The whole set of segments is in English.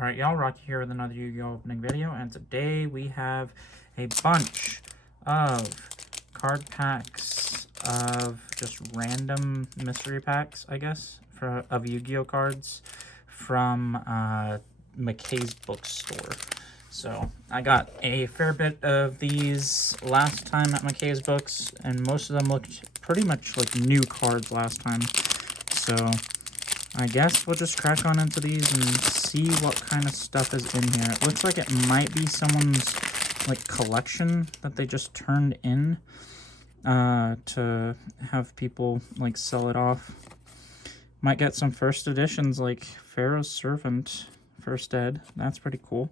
Alright y'all, Rocky here with another Yu-Gi-Oh! Opening video, and today we have a bunch of card packs of just random mystery packs, I guess, of Yu-Gi-Oh! Cards from McKays bookstore. So I got a fair bit of these last time at McKays Books, and most of them looked pretty much like new cards last time. So I guess we'll just crack on into these and see what kind of stuff is in here. It looks like it might be someone's like collection that they just turned in to have people like sell it off. Might get some first editions like Pharaoh's Servant First Ed. That's pretty cool.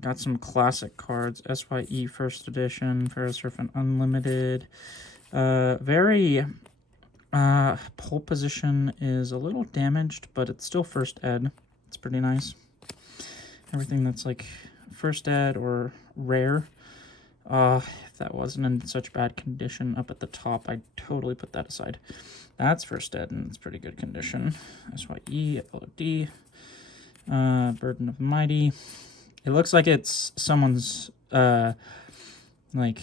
Got some classic cards. SYE First Edition, Pharaoh's Servant Unlimited. Pole position is a little damaged, but it's still first ed. It's pretty nice. Everything that's like first ed or rare, if that wasn't in such bad condition up at the top, I'd totally put that aside. That's first ed and it's pretty good condition. SYE, LOD, Burden of the Mighty. It looks like it's someone's like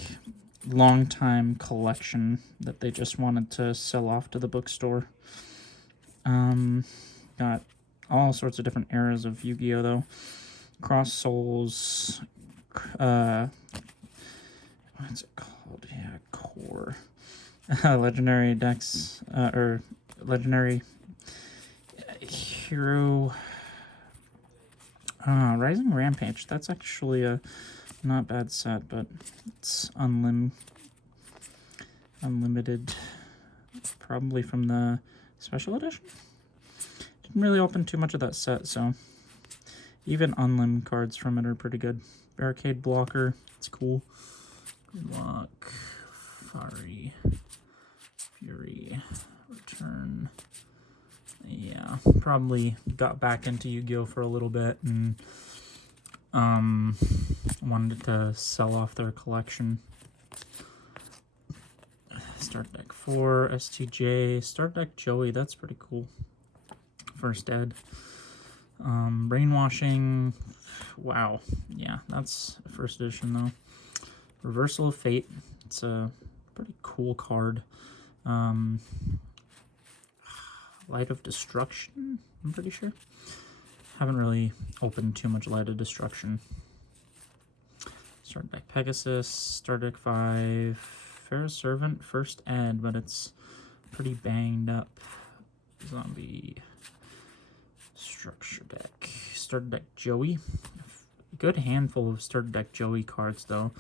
long time collection that they just wanted to sell off to the bookstore. Got all sorts of different eras of Yu-Gi-Oh! Though. Cross Souls, what's it called? Yeah, Core. Legendary decks, or Legendary Hero. Rising Rampage. That's actually a not bad set, but it's unlimited, probably from the special edition. Didn't really open too much of that set, so even unlim cards from it are pretty good. Barricade Blocker, it's cool. Gridlock, Fari, Fury, Return. Yeah, probably got back into Yu-Gi-Oh! For a little bit and wanted to sell off their collection. Start deck 4, STJ, start deck Joey, that's pretty cool. First ed. Brainwashing, wow, yeah, that's first edition though. Reversal of Fate, it's a pretty cool card. Light of Destruction, I'm pretty sure. Haven't really opened too much Light of Destruction. Start deck Pegasus, start deck 5, Pharaoh's Servant, first ed, but it's pretty banged up. Zombie structure deck. Starter deck Joey. A good handful of starter deck Joey cards though.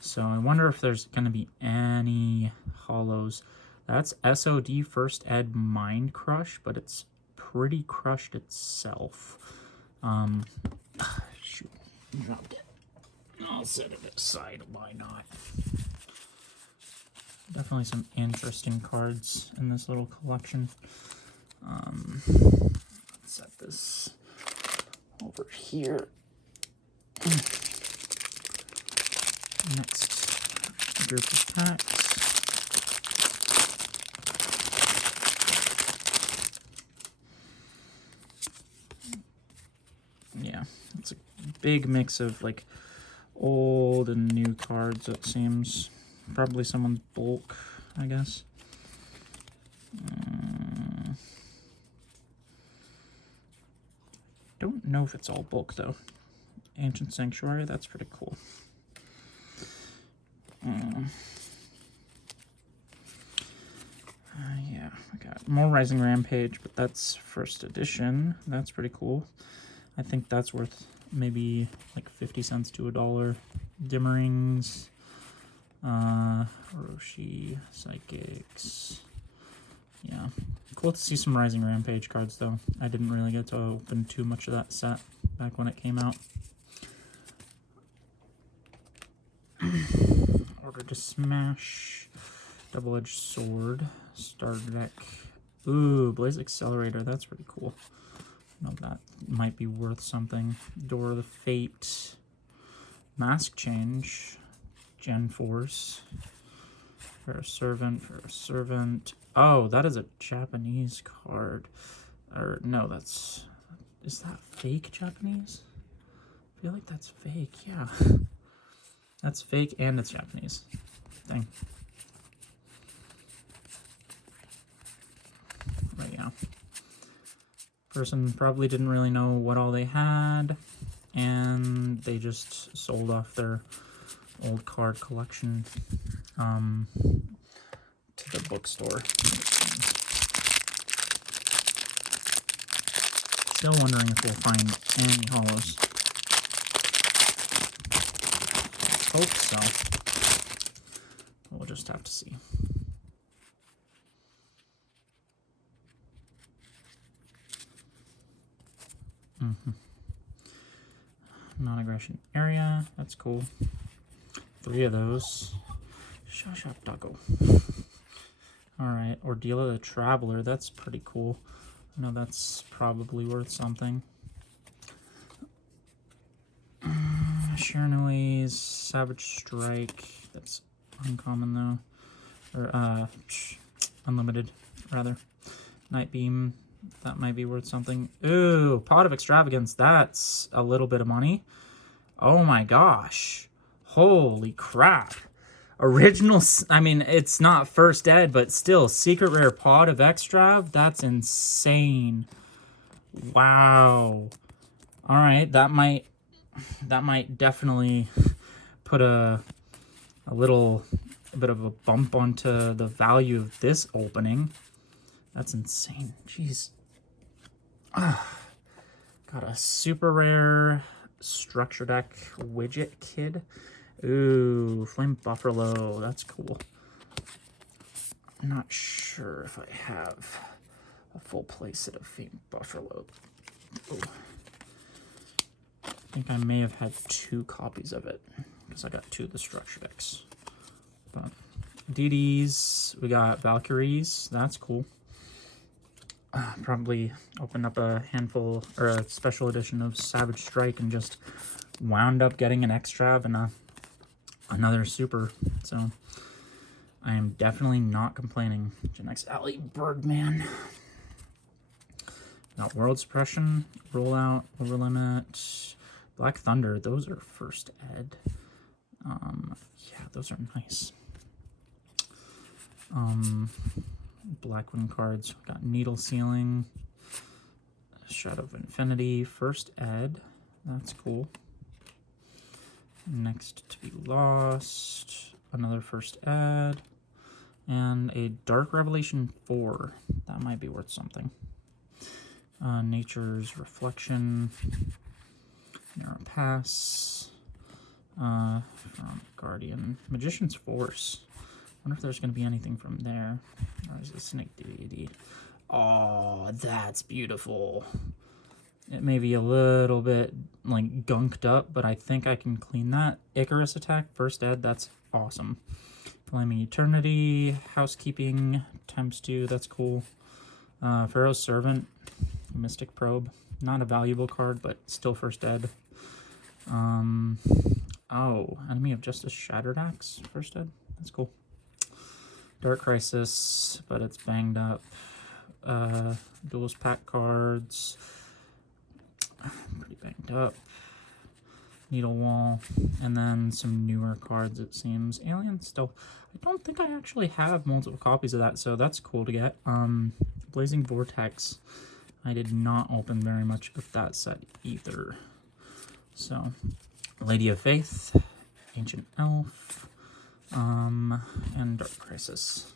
So I wonder if there's gonna be any hollows. That's SOD first ed Mind Crush, but it's pretty crushed itself. Shoot, dropped it. I'll set it aside, why not? Definitely some interesting cards in this little collection. Let's set this over here. Next group of packs. Yeah, it's a big mix of like old and new cards, it seems. Probably someone's bulk, I guess. Don't know if it's all bulk though. Ancient Sanctuary, that's pretty cool. Yeah, I got more Rising Rampage, but that's first edition. That's pretty cool. I think that's worth maybe like 50 cents to $1. Dimmerings, Roshi, Psychics. Yeah, cool to see some Rising Rampage cards though. I didn't really get to open too much of that set back when it came out. Order to Smash, Double-Edged Sword, starter deck. Ooh, Blaze Accelerator, that's pretty cool. No, that might be worth something. Door of the Fate, Mask Change, Gen Force, Pharaoh's Servant. Oh, that is a Japanese card. Or no, is that fake Japanese? I feel like that's fake, yeah. That's fake and it's Japanese. Dang. But yeah. Person probably didn't really know what all they had, and they just sold off their old card collection to the bookstore. Still wondering if we'll find any hollows. Hope so. We'll just have to see. Non-aggression area. That's cool. 3 of those. Shashak Dago. Alright, Ordeal of the Traveler. That's pretty cool. I know that's probably worth something. Shiranui's Savage Strike. That's uncommon though. Or, unlimited, rather. Night Beam. That might be worth something. Ooh, Pot of Extravagance. That's a little bit of money. Oh my gosh. Holy crap. Original, I mean, it's not first ed, but still, secret rare Pot of Extrav. That's insane. Wow. All right, that might definitely put a little bit of a bump onto the value of this opening. That's insane. Jeez. Got a super rare structure deck widget kid. Ooh, Flame Buffalo. That's cool. I'm not sure if I have a full playset of Flame Buffalo. Ooh. I think I may have had 2 copies of it because I got 2 of the structure decks. But DDs, we got Valkyries. That's cool. Probably opened up a handful or a special edition of Savage Strike and just wound up getting an Extrav and another super. So I am definitely not complaining. Genex Alley Birdman. Got World Suppression, Rollout, Overlimit, Black Thunder. Those are first ed. Yeah, those are nice. Blackwind cards. We've got Needle Sealing, Shadow of Infinity, first ed. That's cool. Next to be Lost, another first ed, and a Dark Revelation 4. That might be worth something. Nature's Reflection, Narrow Pass, from Guardian, Magician's Force. Wonder if there's going to be anything from there. Or is it Snake Deity? Oh, that's beautiful. It may be a little bit like gunked up, but I think I can clean that. Icarus Attack, first ed, that's awesome. Flaming Eternity, Housekeeping, ×2, that's cool. Pharaoh's Servant, Mystic Probe, not a valuable card, but still first ed. Oh, Enemy of Justice Shattered Axe, first ed, that's cool. Dark Crisis, but it's banged up. Duelist Pack cards, pretty banged up. Needle Wall, and then some newer cards, it seems. Alien still, I don't think I actually have multiple copies of that, so that's cool to get. Blazing Vortex, I did not open very much of that set either. So, Lady of Faith, Ancient Elf, and Dark Crisis.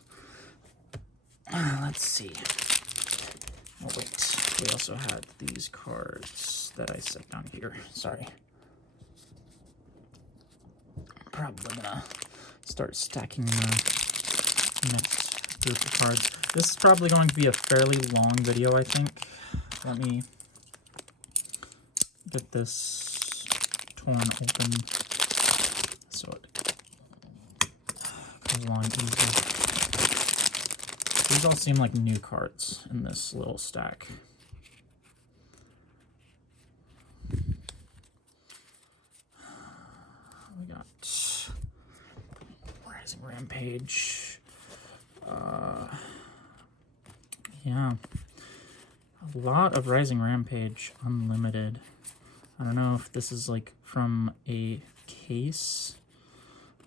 Let's see. Oh wait, we also had these cards that I set down here. Sorry. Probably gonna start stacking the next group of cards. This is probably going to be a fairly long video, I think. Let me get this torn open so it goes along easy. These all seem like new cards in this little stack. We got Rising Rampage. Yeah. A A lot of Rising Rampage Unlimited. I don't know if this is like from a case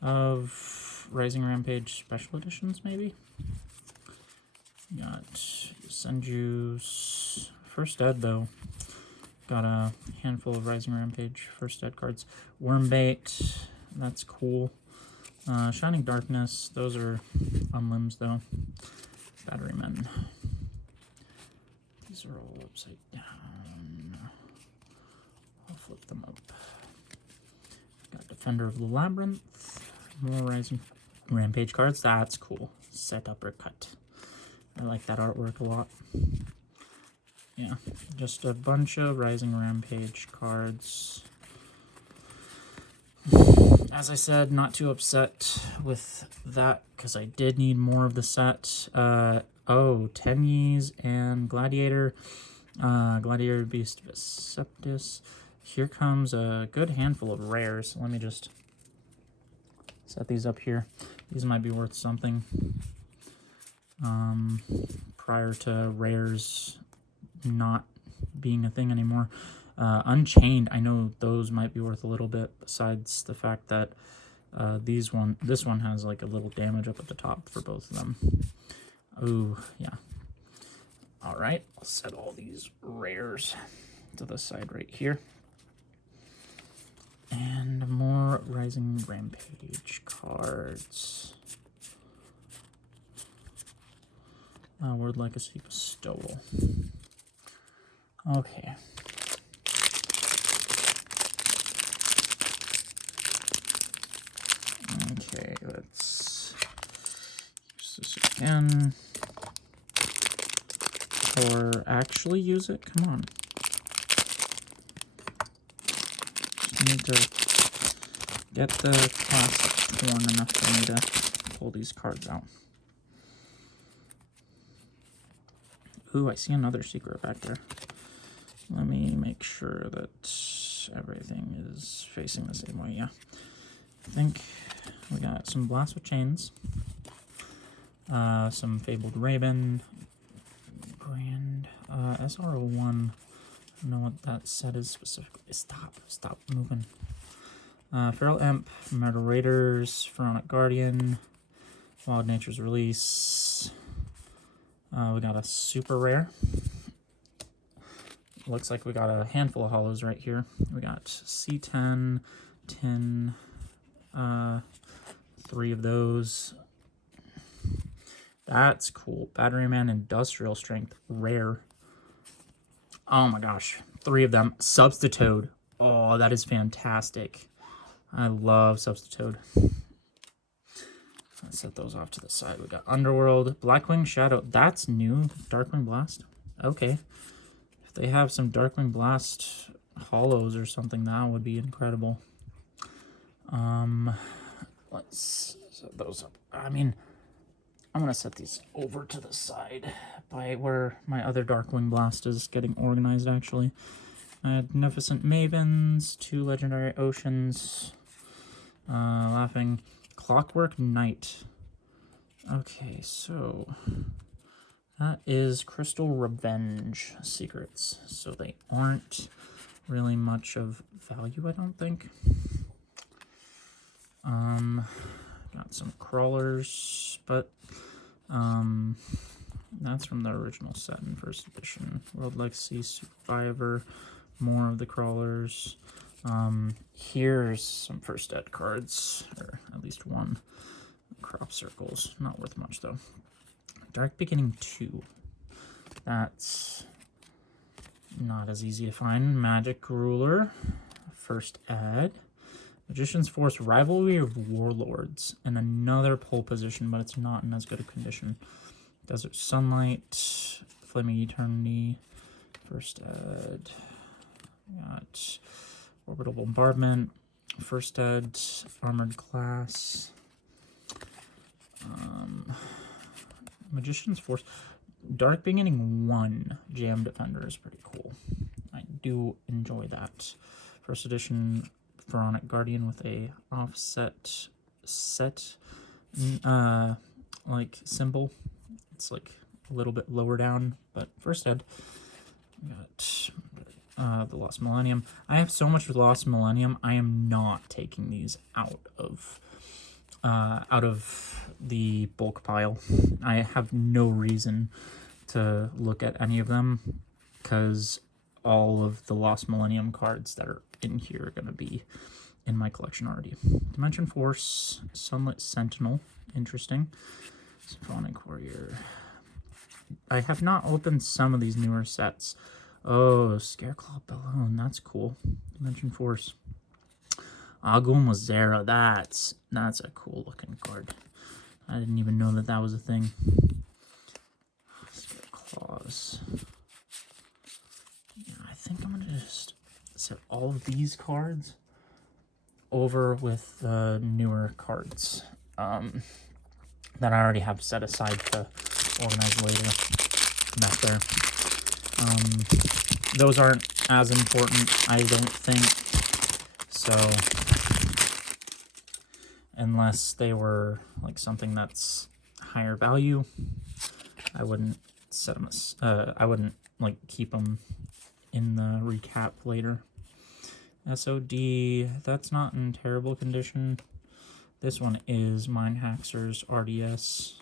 of Rising Rampage Special Editions, maybe? Got Senju's First Ed, though. Got a handful of Rising Rampage First Ed cards. Wormbait, that's cool. Shining Darkness, those are unlimbs, though. Batterymen. These are all upside down. I'll flip them up. Got Defender of the Labyrinth. More Rising Rampage cards. That's cool. Set Uppercut. I like that artwork a lot. Yeah, just a bunch of Rising Rampage cards. As I said, not too upset with that because I did need more of the set. Tenyes and Gladiator. Gladiator, Beast of Aseptus. Here comes a good handful of rares. Let me just set these up here. These might be worth something. Prior to rares not being a thing anymore. Unchained, I know those might be worth a little bit, besides the fact that this one has like a little damage up at the top for both of them. Ooh, yeah. Alright, I'll set all these rares to the side right here. And more Rising Rampage cards. Word Legacy Bestowal. Okay. Okay, let's use this again. Or actually use it? Come on. Just need to get the plastic torn enough for me to pull these cards out. Ooh, I see another secret back there. Let me make sure that everything is facing the same way. Yeah. I think we got some Blast with Chains. Some Fabled Raven. Grand. SR01. I don't know what that set is specifically. Stop moving. Feral Imp, Murder Raiders, Pharaonic Guardian, Wild Nature's Release. We got a super rare. Looks like we got a handful of holos right here. We got C10, tin, 3 of those. That's cool. Batteryman, Industrial Strength, rare. Oh my gosh, 3 of them. Substitute. Oh, that is fantastic. I love Substitute. Let's set those off to the side. We got Underworld, Blackwing Shadow. That's new. Darkwing Blast. Okay. If they have some Darkwing Blast holos or something, that would be incredible. Let's set those up. I mean, I'm going to set these over to the side by where my other Darkwing Blast is getting organized, actually. Magnificent Mavens, 2 Legendary Oceans, Laughing Clockwork Knight. Okay, so that is Crystal Revenge secrets, so they aren't really much of value, I don't think. Got some crawlers, but that's from the original set in first edition. World Legacy Survivor, more of the crawlers. Here's some first ed cards, or at least one. Crop Circles, not worth much though. Dark Beginning 2. That's not as easy to find. Magic Ruler, first ed. Magician's Force, Rivalry of Warlords, and another pole position, but it's not in as good a condition. Desert Sunlight, Flaming Eternity, first ed. Got Orbital Bombardment, first ed, Armored Class. Magician's Force, Dark Beginning 1, Jam Defender is pretty cool. I do enjoy that. First edition Pharaonic Guardian with a offset set like symbol. It's like a little bit lower down, but first ed. Got the Lost Millennium. I have so much Lost Millennium. I am not taking these out of the bulk pile. I have no reason to look at any of them because all of the Lost Millennium cards that are in here are going to be in my collection already. Dimension Force, Sunlit Sentinel, interesting. Symphonic Warrior. I have not opened some of these newer sets. Oh, Scareclaw Balloon, that's cool. Dimension Force. Agul Mazera, that's a cool looking card. I didn't even know that was a thing. Scareclaws. Yeah, I think I'm gonna just set all of these cards over with the newer cards that I already have set aside to organize later back there. Those aren't as important, I don't think. So, unless they were like something that's higher value, I wouldn't set them. I wouldn't like keep them in the recap later. SOD, that's not in terrible condition. This one is Mind Haxers RDS.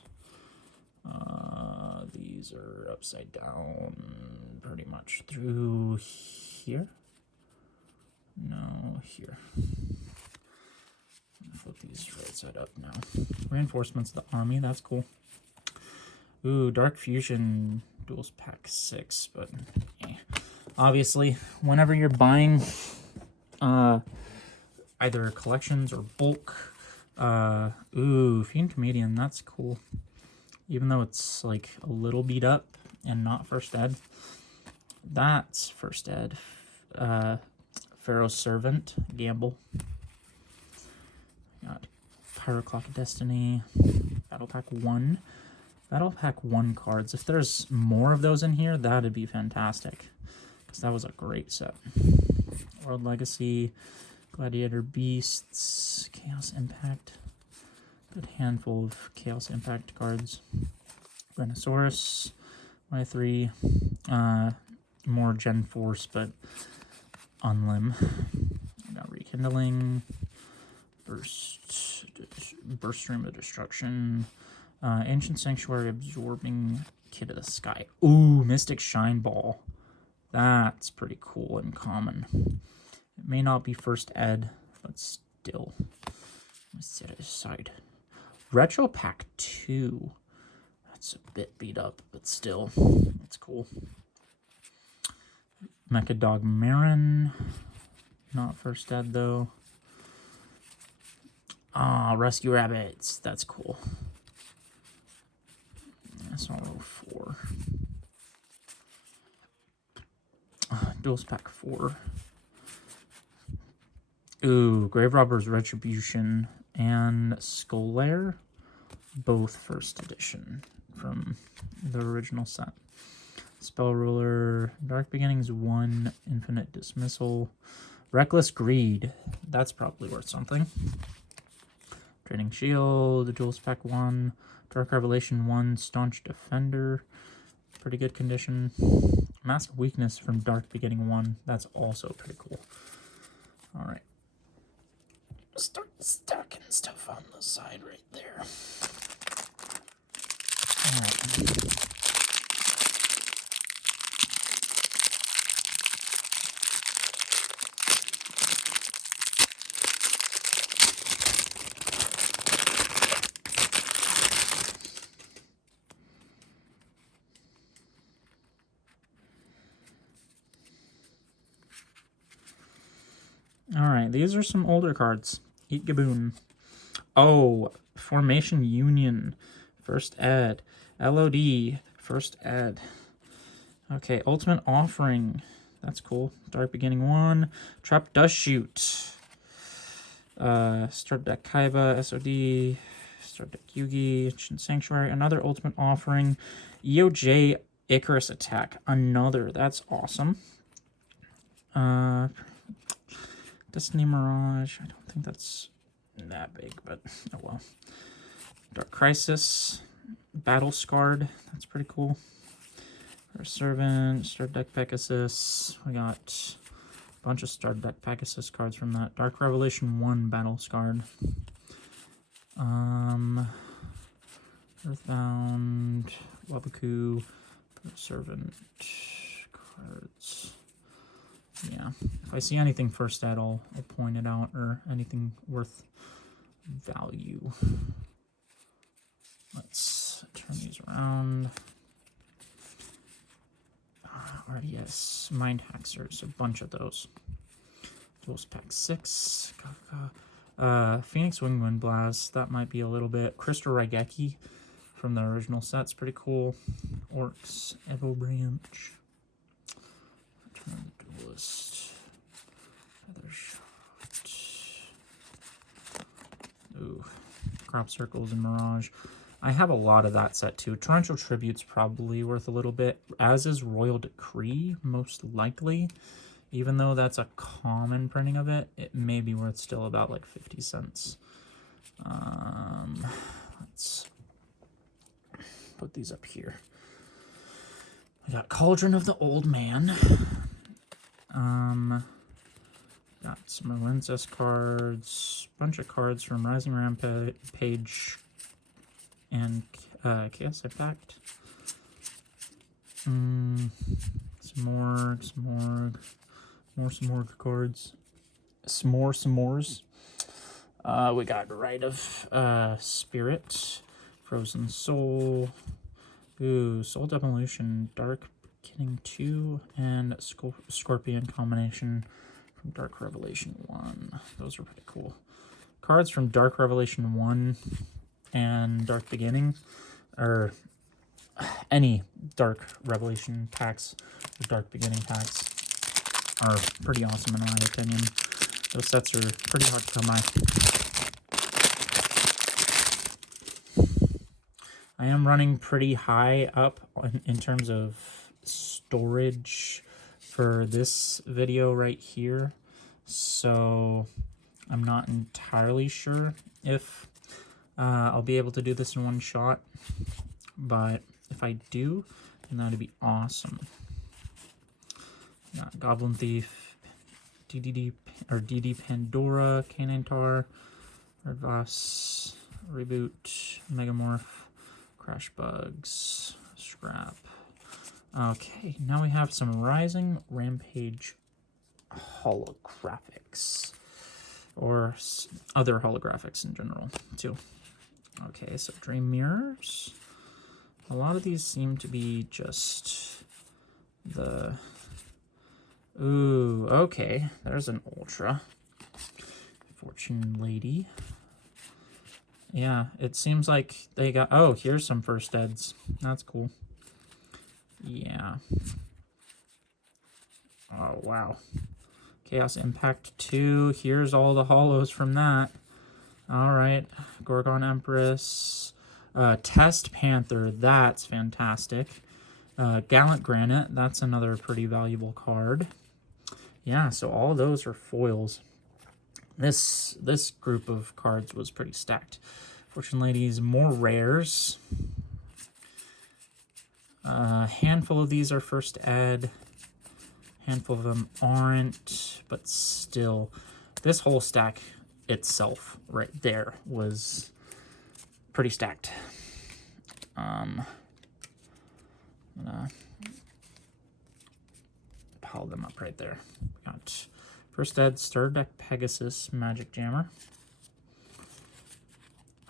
These are upside down pretty much through here. No, here. Flip these right side up now. Reinforcements of the army, that's cool. Ooh, Dark Fusion Duels Pack 6, but obviously, whenever you're buying either collections or bulk, ooh, Fiend Comedian, that's cool. Even though it's like a little beat up and not first ed, that's first ed. Pharaoh's Servant, Gamble. Got Pyro Clock of Destiny, Battle Pack 1. Battle Pack 1 cards. If there's more of those in here, that'd be fantastic. Because that was a great set. World Legacy, Gladiator Beasts, Chaos Impact. Good handful of Chaos Impact cards. Rhinosaurus, Y3. More Gen Force, but Unlim. Got Rekindling. Burst Stream of Destruction. Ancient Sanctuary Absorbing Kid of the Sky. Ooh, Mystic Shine Ball. That's pretty cool and common. It may not be first ed, but still. Let's set it aside. Retro Pack 2. That's a bit beat up, but still, it's cool. Mecha Dog Marin. Not first ed, though. Ah, Rescue Rabbits. That's cool. SRO 4. Duels Pack 4. Ooh, Grave Robber's Retribution and Skull Lair. Both first edition from the original set. Spell Ruler, Dark Beginnings 1, Infinite Dismissal. Reckless Greed. That's probably worth something. Draining Shield, Duels Pack 1. Dark Revelation 1, Staunch Defender. Pretty good condition. Mask of Weakness from Dark Beginning 1. That's also pretty cool. Alright. Start stacking stuff on the side right there. Alright. Alright, these are some older cards. Eat Gaboon. Oh, Formation Union. First ed. LOD. First ed. Okay, Ultimate Offering. That's cool. Dark Beginning 1. Trap Dust Shoot. Start Deck Kaiba. SOD. Start Deck Yugi. Ancient Sanctuary. Another Ultimate Offering. EOJ Icarus Attack. Another. That's awesome. Destiny Mirage. I don't think that's that big, but oh well. Dark Crisis. Battle Scarred. That's pretty cool. Our Servant, Star Deck Pegasus. We got a bunch of Star Deck Pegasus cards from that. Dark Revelation 1 battle scarred. Earthbound, Wabaku, Servant cards. Yeah, if I see anything first ed, I'll point it out, or anything worth value. Let's turn these around. RDS, Mind Haxers, a bunch of those. Duels Pack 6. Phoenix Wingwind Blast, that might be a little bit. Crystal Raigeki from the original set's pretty cool. Orcs, Evo Branch. Return the Duelist. Feather Shot. Ooh, Crop Circles and Mirage. I have a lot of that set too. Torrential Tribute's probably worth a little bit, as is Royal Decree, most likely. Even though that's a common printing of it, it may be worth still about like 50 cents. Let's put these up here. We got Cauldron of the Old Man. Got some Relentless cards, bunch of cards from Rising Rampage and Chaos Impact. Some more cards. S'mores. We got Rite of Spirit, Frozen Soul, Soul Demolition, Dark Beginning 2, and Scorpion combination from Dark Revelation 1. Those are pretty cool. Cards from Dark Revelation 1 and Dark Beginning, or any Dark Revelation packs or Dark Beginning packs, are pretty awesome in my opinion. Those sets are pretty hard to come by. I am running pretty high up in terms of storage for this video right here, so I'm not entirely sure if I'll be able to do this in one shot, but if I do, then that'd be awesome. Got Goblin Thief, DD Pandora, Canine Tar, Redvoss, Reboot, Megamorph, Crash Bugs, Scrap. Okay, now we have some Rising Rampage holographics, or other holographics in general too. Okay, so Dream Mirrors. A lot of these seem to be just the... Ooh, okay, there's an Ultra. Fortune Lady. Yeah, it seems like they got... Oh, here's some first eds. That's cool. Yeah. Oh, wow. Chaos Impact 2. Here's all the holos from that. Alright. Gorgon Empress. Test Panther. That's fantastic. Gallant Granite. That's another pretty valuable card. Yeah, so all those are foils. This group of cards was pretty stacked. Fortune Ladies, more rares. A handful of these are first ed. Handful of them aren't, but still, this whole stack itself right there was pretty stacked. I'm gonna pile them up right there. We got first ed, Star Deck Pegasus, Magic Jammer.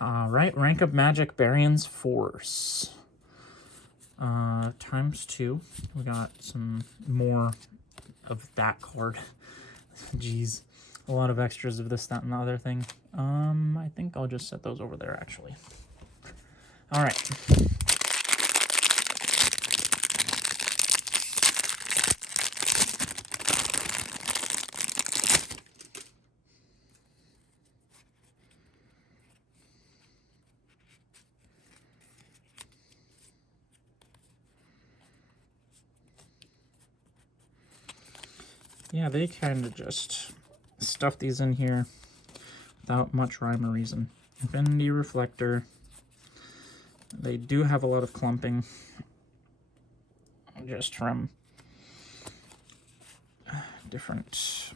Alright, Rank of Magic, Barion's Force. ×2. We got some more of that card. Jeez. A lot of extras of this, that, and the other thing. I think I'll just set those over there, actually. Alright. Yeah, they kind of just stuff these in here without much rhyme or reason. Infinity Reflector. They do have a lot of clumping. just from different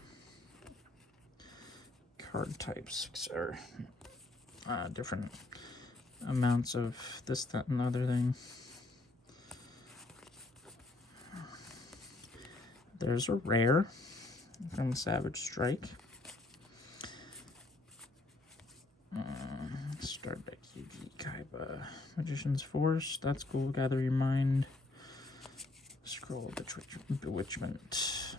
card types, or different amounts of this, that, and the other thing. There's a rare from Savage Strike. Start deck Yugi Kaiba. Magician's Force, that's cool. Gather Your Mind. Scroll Bewitchment.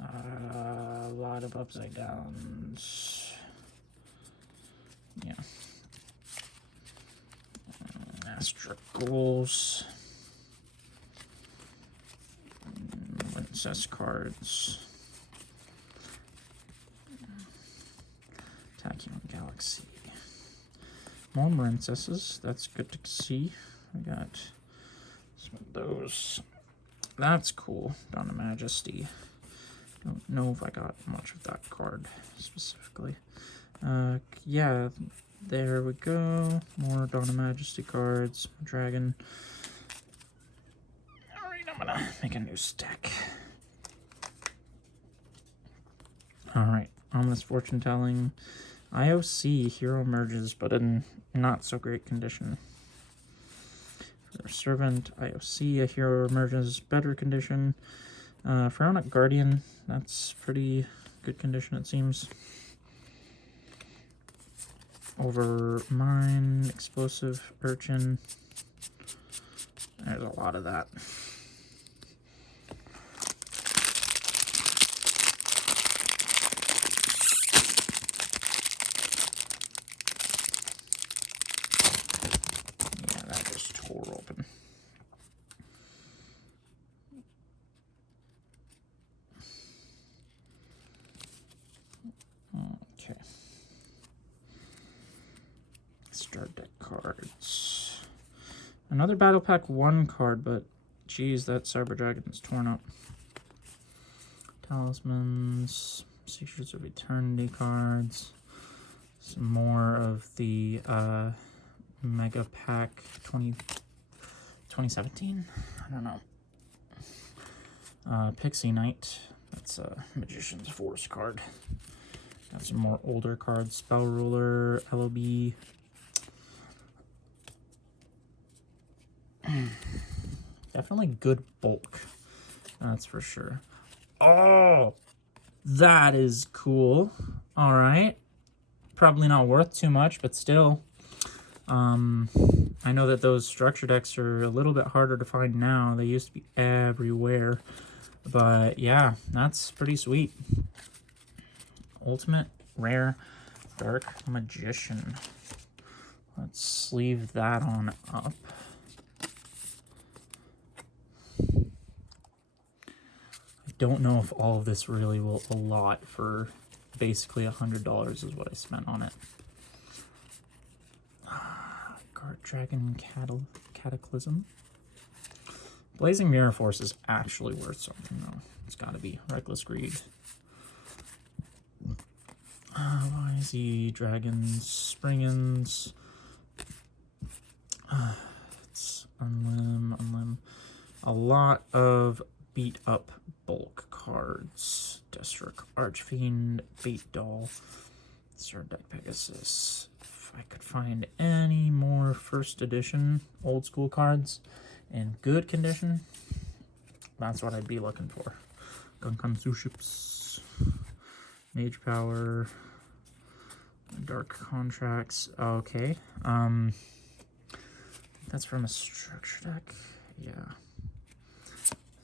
A lot of upside downs. Yeah. Astra Goals. Princess cards. Tachyon Galaxy. More princesses. That's good to see. I got some of those. That's cool. Dawn of Majesty. Don't know if I got much of that card specifically. Yeah, there we go. More Dawn of Majesty cards. Dragon. Alright, I'm gonna make a new stack. Alright, Ominous Fortune Telling. IOC Hero emerges, but in not so great condition. For Servant, IOC, a hero emerges, better condition. Pharaonic Guardian, that's pretty good condition, it seems. Over Mine, Explosive Urchin. There's a lot of that. Yeah, that just tore open. Okay. Start deck cards. Another Battle Pack 1 card, but geez, that Cyber Dragon's torn up. Talismans, Secrets of Eternity cards. Some more of the Mega Pack 2017. I don't know. Pixie Knight. That's a Magician's Force card. Got some more older cards. Spell Ruler, LOB. Definitely good bulk. That's for sure. Oh, that is cool. All right. Probably not worth too much, but still. I know that those structure decks are a little bit harder to find now. They used to be everywhere. But yeah, that's pretty sweet. Ultimate Rare Dark Magician. Let's sleeve that on up. I don't know if all of this really will allot for basically $100 is what I spent on it. Guard Dragon Cataclysm. Blazing Mirror Force is actually worth something though. It's gotta be. Reckless Greed. YZ Dragons, Springans. It's unlim. A lot of beat up bulk cards. Destrick Archfiend, Bait Doll, Sword Deck Pegasus. If I could find any more first edition old school cards in good condition, that's what I'd be looking for. Gunkan Ships, Mage Power, Dark Contracts. Okay. That's from a structure deck. Yeah.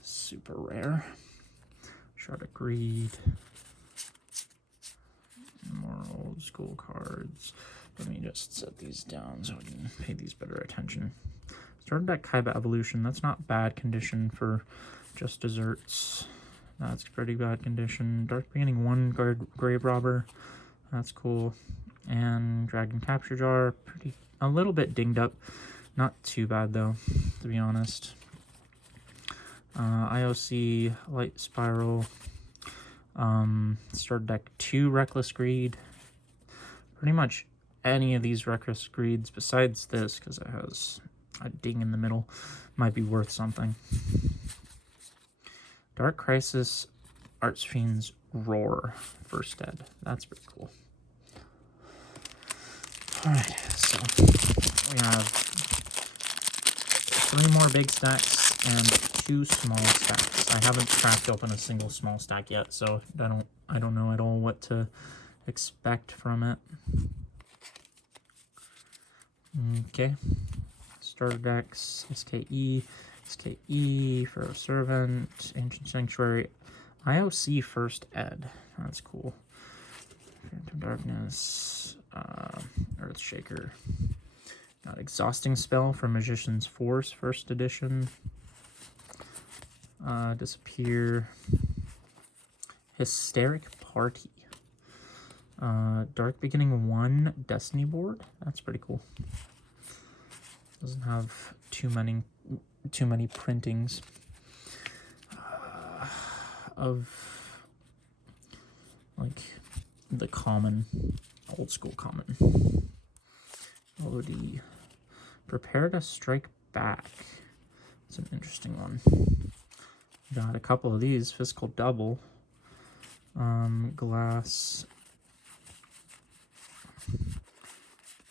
Super rare. Shard of Greed. More old school cards. Let me just set these down so I can pay these better attention. Started deck Kaiba Evolution. That's not bad condition for just desserts. That's pretty bad condition. Dark Beginning 1 Grave Robber. That's cool. And Dragon Capture Jar. A little bit dinged up. Not too bad though, to be honest. IOC Light Spiral. Started deck 2 Reckless Greed. Pretty much any of these Reckless Greeds besides this, because it has a ding in the middle might be worth something. Dark Crisis, Archfiend's Roar, first ed. That's pretty cool. Alright, so we have 3 more big stacks and 2 small stacks. I haven't cracked open a single small stack yet, so I don't know at all what to expect from it. Okay. Starter decks, SKE, Pharaoh Servant, Ancient Sanctuary, IOC First Ed. That's cool. Phantom Darkness, Earthshaker. Got Exhausting Spell from Magician's Force, First Edition. Disappear. Hysteric Party. Dark Beginning 1 Destiny board. That's pretty cool. Doesn't have too many printings of like the common, old school common. OD. Prepare to Strike Back. It's an interesting one. Got a couple of these. Physical Double. Glass.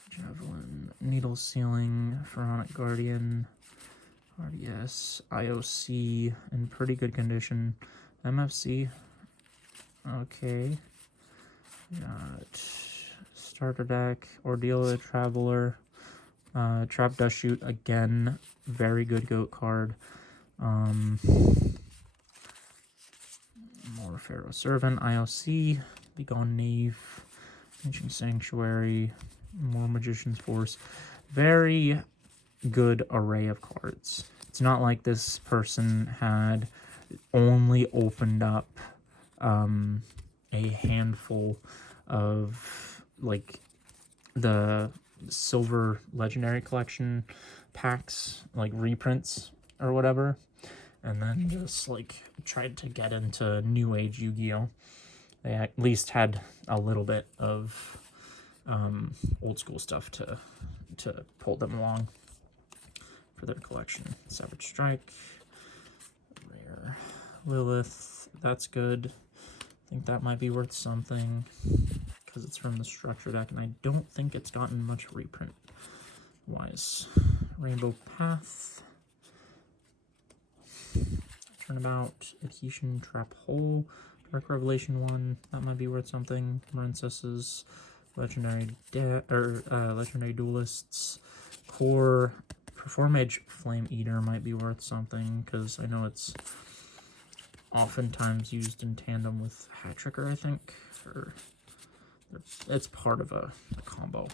Javelin. Needle Sealing. Pharaonic Guardian. RDS. IOC. In pretty good condition. MFC. Okay. Got starter deck. Ordeal of the Traveler. Trap Dust Shoot. Again. Very good goat card. More Pharaoh Servant, IOC, Begone Knave, Ancient Sanctuary, more Magician's Force. Very good array of cards. It's not like this person had only opened up a handful of like the silver legendary collection packs, like reprints or whatever, and then just like tried to get into New Age Yu-Gi-Oh. They at least had a little bit of old school stuff to pull them along for their collection. Savage Strike, rare Lilith, that's good. I think that might be worth something because it's from the structure deck, and I don't think it's gotten much reprint wise. Rainbow Path, Turnabout, Adhesion, Trap Hole, Dark Revelation 1, that might be worth something. Marincesses, Legendary Duelists, Core, Performage Flame Eater might be worth something, because I know it's oftentimes used in tandem with Hat Tricker, I think, or it's part of a combo.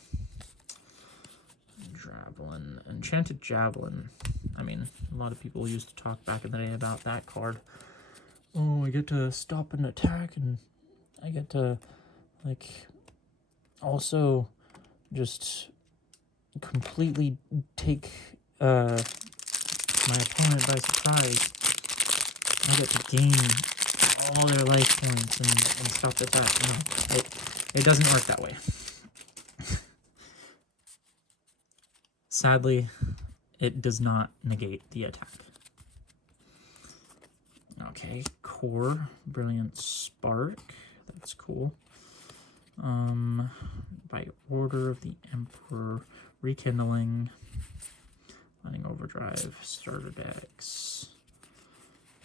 Javelin, Enchanted Javelin. I mean, a lot of people used to talk back in the day about that card. Oh, I get to stop an attack, and I get to, like, also just completely take my opponent by surprise. I get to gain all their life points and stop the attack. No, it doesn't work that way. Sadly, it does not negate the attack. Okay, Core, Brilliant Spark, that's cool. By Order of the Emperor, Rekindling, Lightning Overdrive, Starter Decks,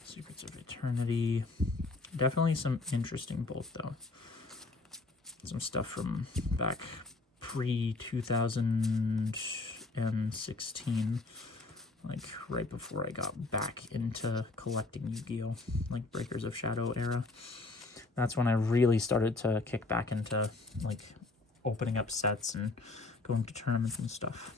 Secrets of Eternity. Definitely some interesting both, though. Some stuff from back pre-2016, like right before I got back into collecting Yu-Gi-Oh, like Breakers of Shadow era. That's when I really started to kick back into like opening up sets and going to tournaments and stuff.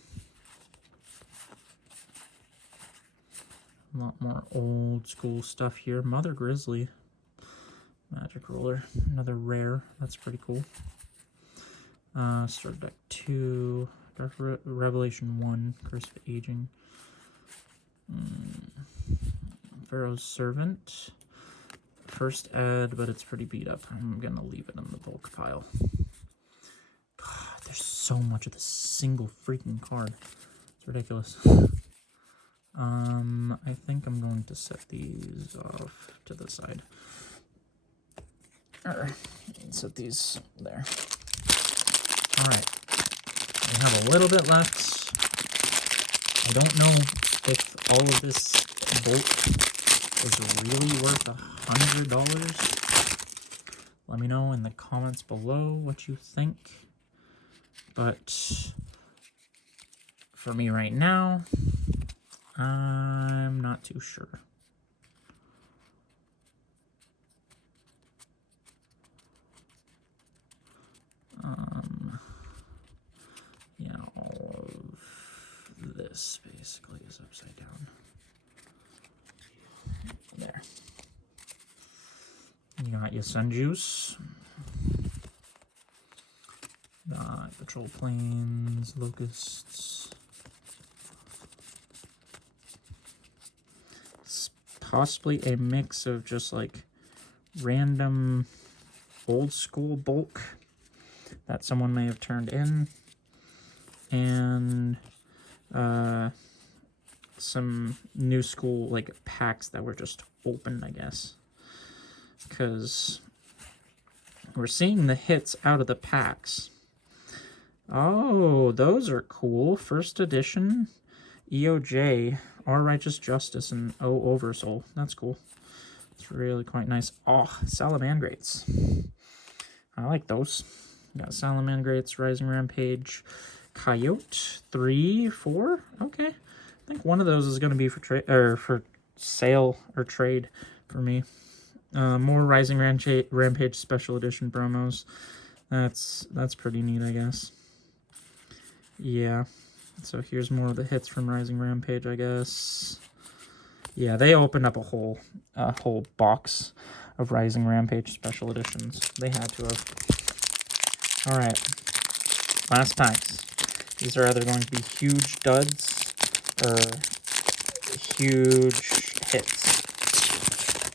A lot more old school stuff here. Mother Grizzly, Magic Roller, another rare. That's pretty cool. Starter Deck 2, Dark Revelation 1, Curse of Aging. Pharaoh's Servant. First ed, but it's pretty beat up. I'm gonna leave it in the bulk pile. God, there's so much of this single freaking card. It's ridiculous. I think I'm going to set these off to the side. Or set these there. All right, we have a little bit left. I don't know if all of this bulk is really worth $100. Let me know in the comments below what you think. But for me right now, I'm not too sure. Yeah, all of this basically is upside down. There. You got your sun juice. Got patrol planes, locusts. It's possibly a mix of just like random old school bulk that someone may have turned in, and some new school like packs that were just opened, I guess, because we're seeing the hits out of the packs. Oh, those are cool. First edition EOJ, Our Righteous Justice, and O Oversoul. That's cool. It's really quite nice. Oh, Salamandrates. I like those. Got Salamandrates, Rising Rampage, Coyote, 3, 4. Okay, I think one of those is going to be for trade or for sale or trade for me. More Rising Rampage Special Edition promos. That's pretty neat, I guess. Yeah. So here's more of the hits from Rising Rampage, I guess. Yeah, they opened up a whole box of Rising Rampage Special Editions. They had to have. All right, last packs. These are either going to be huge duds or huge hits.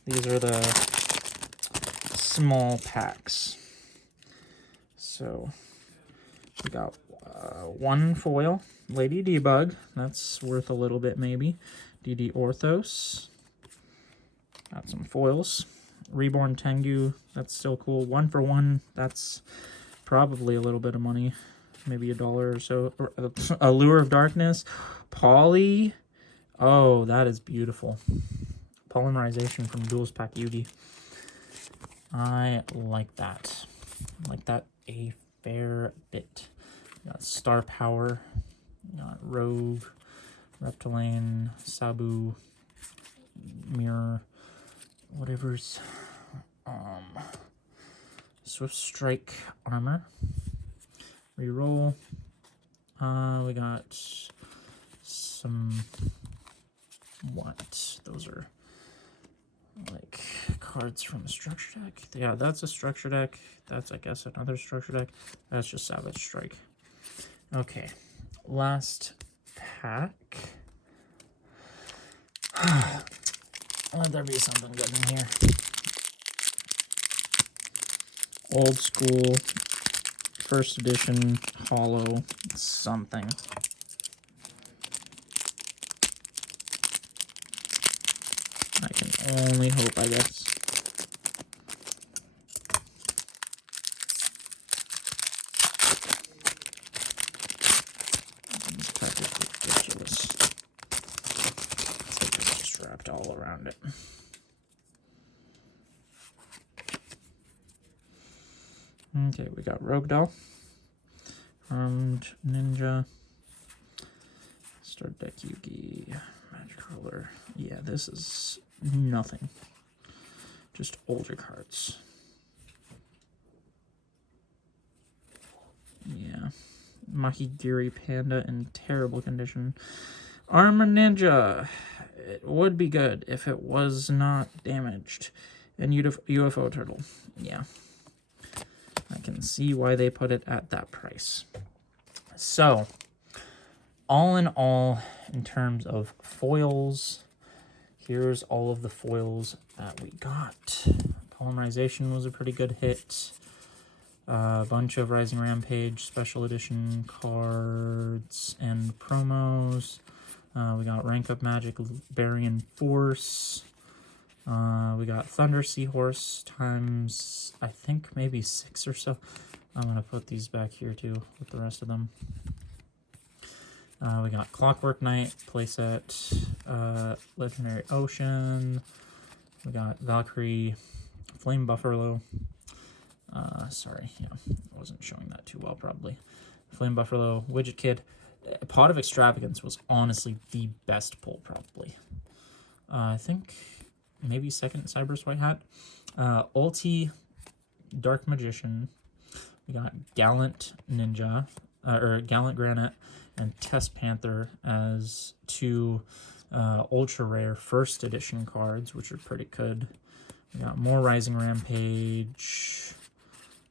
These are the small packs. So we got one foil, Lady Debug. That's worth a little bit maybe. DD Orthos. Got some foils. Reborn Tengu. That's still cool. 1 for 1. That's probably a little bit of money. Maybe $1 or so. Allure of Darkness. Poly. Oh, that is beautiful. Polymerization from Duels Pack Yugi. I like that. I like that a fair bit. Got Star Power. Got Rogue. Reptilane. Sabu. Mirror. Whatever's. Swift Strike Armor. Reroll. We got some. What? Those are like cards from a structure deck. Yeah, that's a structure deck. That's, I guess, another structure deck. That's just Savage Strike. Okay, last pack. Let there be something good in here. Old school, first edition, hollow, something. I can only hope, I guess. This pack is ridiculous. It's like it's just wrapped all around it. Okay, we got Rogue Doll, Armed Ninja, Start Deck Yugi, Magic Roller. Yeah, this is nothing. Just older cards. Yeah. Mahigiri Panda in terrible condition. Armor Ninja. It would be good if it was not damaged. And UFO Turtle. Yeah. I can see why they put it at that price. So, all in all, in terms of foils, here's all of the foils that we got. Polymerization was a pretty good hit. A bunch of Rising Rampage Special Edition cards and promos. We got Rank Up Magic, Barian Force. We got Thunder Seahorse times, I think, maybe 6 or so. I'm going to put these back here, too, with the rest of them. We got Clockwork Knight, playset, Legendary Ocean. We got Valkyrie, Flame Buffalo. Sorry, yeah, I wasn't showing that too well, probably. Flame Buffalo, Widget Kid. Pot of Extravagance was honestly the best pull, probably. I think maybe second Cyber's White Hat. Ulti, Dark Magician. We got Gallant Ninja, or Gallant Granite, and Test Panther as 2 ultra rare first edition cards, which are pretty good. We got more Rising Rampage.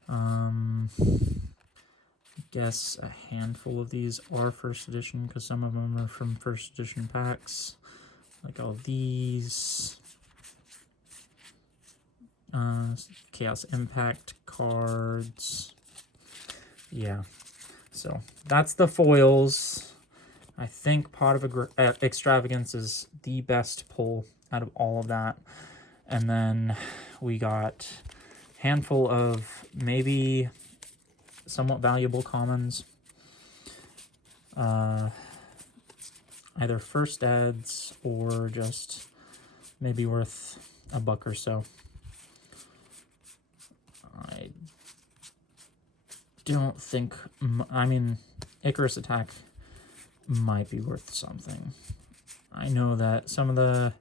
I guess a handful of these are first edition because some of them are from first edition packs, like all these. Chaos Impact cards. Yeah, so that's the foils. I think Pot of Extravagance is the best pull out of all of that. And then we got a handful of maybe somewhat valuable commons. Either first ads or just maybe worth $1 or so. I don't think, I mean, Icarus Attack might be worth something. I know that some of the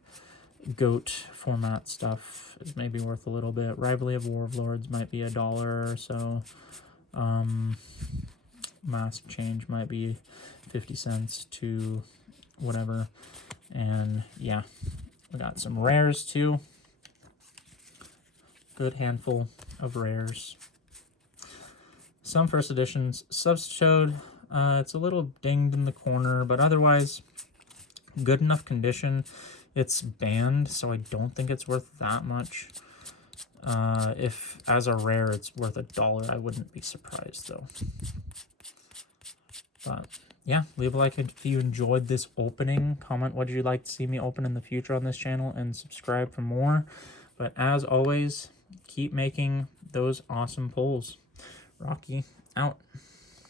GOAT format stuff is maybe worth a little bit. Rivalry of Warlords might be $1 or so. Mask Change might be 50 cents to whatever. And yeah, we got some rares too. Good handful of rares. Some first editions. Substitute, it's a little dinged in the corner, but otherwise good enough condition. It's banned, so I don't think it's worth that much. If as a rare it's worth $1, I wouldn't be surprised though. But yeah, leave a like if you enjoyed this opening. Comment what you'd like to see me open in the future on this channel, and subscribe for more. But as always, keep making those awesome pulls. Rocky out.